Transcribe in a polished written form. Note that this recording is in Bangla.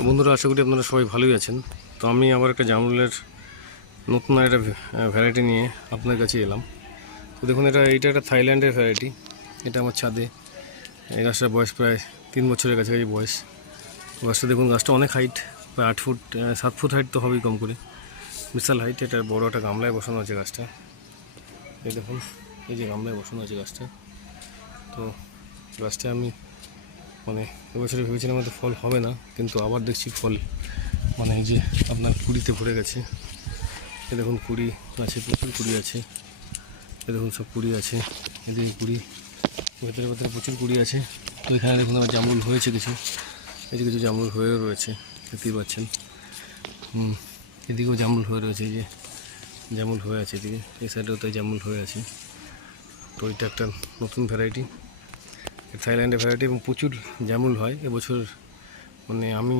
তো বন্ধুরা, আশা করি আপনারা সবাই ভালোই আছেন। তো আমি আবার একটা জামরুলের নতুন একটা ভ্যারাইটি নিয়ে আপনার কাছে এলাম। তো দেখুন, এইটা একটা থাইল্যান্ডের ভ্যারাইটি। এটা আমার ছাদে। এই গাছটার বয়স প্রায় 3 বছরের কাছাকাছি বয়স। গাছটা দেখুন, গাছটা অনেক হাইট, প্রায় 8 ফুট 7 ফুট হাইট তো হবেই কম করে, বিশাল হাইট। এটা বড় একটা গামলায় বসানো আছে গাছটা। এই দেখুন, এই যে গামলায় বসানো আছে গাছটা। তো গাছটা আমি এবছরে ভেবেছিলাম হয়তো ফল হবে না, কিন্তু আবার দেখছি ফল এই যে আপনার কুড়িতে ভরে গেছে। এ দেখুন, কুড়ি আছে, প্রচুর কুড়ি আছে। এ দেখুন, সব কুড়ি আছে, এদিকে কুড়ি, ভেতরে ভেতরে প্রচুর কুড়ি আছে। তো এখানে দেখুন আমার জামরুল হয়েছে কিছু, এই যে কিছু জামরুল হয়েও রয়েছে, দেখতেই পাচ্ছেন। এদিকেও জামরুল হয়ে রয়েছে, এই যে জামরুল হয়ে আছে এদিকে, এই সাইডেও তাই জামরুল হয়ে আছে। তো এটা একটা নতুন ভ্যারাইটি, থাইল্যান্ডের ভ্যারাইটি, এবং প্রচুর জামরুল হয় এবছর। আমি